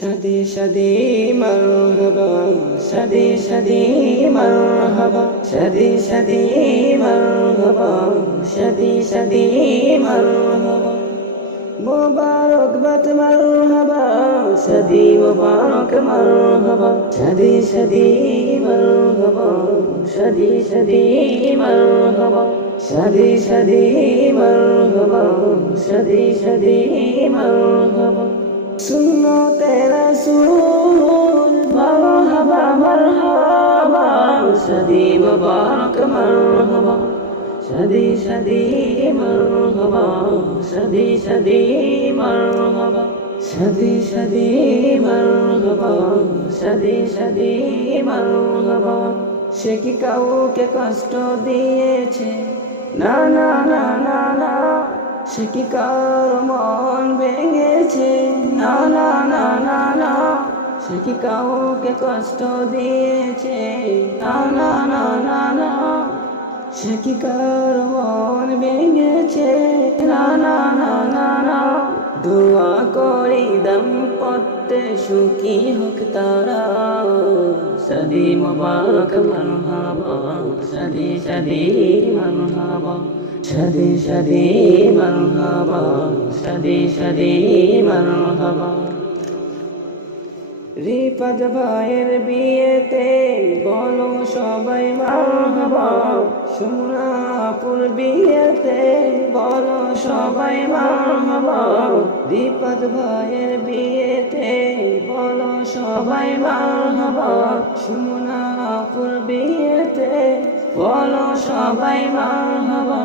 সাদে সাদে মরহবা, সাদে সাদে মরহবা, সাদে সাদে মরহবা, সাদে সাদে মরহবা। মোবারক বাত মরহবা, সাদে মোবারক মরহবা, সাদে সাদে মরহবা, সাদে সাদে মরহবা, সাদে সাদে মরহবা, সাদে সাদে মরহবা। সুন্নো তেরা সুল মরহাবা মরহাবা, সদি মুবারক মরহাবা সদি সদি মরহাবা সদি সদি মরহাবা সদি সদি মরহাবা সদি সদি মরহাবা সে কি কাউকে কষ্ট দিয়েছে? না না না। সে কি কার মন ভেঙেছে? না না না না না। সে কি কাউকে কষ্ট দিয়েছে। না না না না না। সে কি কার মন ভেঙেছে? না না না না না। দোয়া করি দম্পত্তে সুখী হোক তারা। সদি মুবারক মরহাবা সদি সদি মরহাবা সদি সদি মরহাবা সদি সদি মরহাবা রিপাদ ভাইয়ের বিয়েতে বলো সবাই মারহাবা সোনাপুর বিয়েতে বলো সবাই মারহাবা রিপাদ ভাইয়ের বিয়েতে বলো সবাই মারহাবা সোনাপুর বিয়েতে বলো সবাই মারহাবা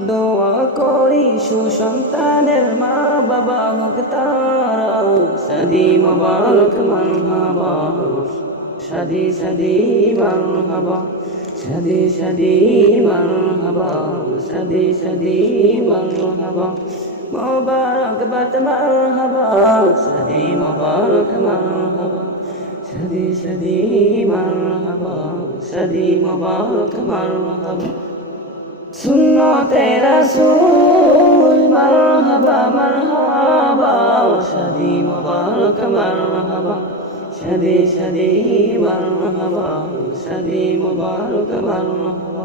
দোয়া করি সুসন্তানের মা বাবা হোক তারা সদি মুবারক মারহাবা সদি সদি মারহাবা সদি সদি মারহাবা সদি সদি মারহাবা মুবারক বাত মারহাবা সদি মুবারক মারহাবা সদি সদি মারহাবা সদি মুবারক মারহাবা সুন্নতে রসুল, মারহাবা মারহাবা, শাদি মুবারক, মারহাবা, শাদি শাদি, মারহাবা, শাদি মুবারক, মারহাবা,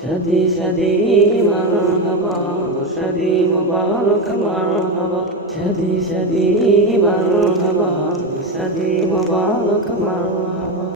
শাদি শাদি, মারহাবা, শাদি মুবারক, মারহাবা, শাদি শাদি, মারহাবা, শাদি মুবারক, মারহাবা।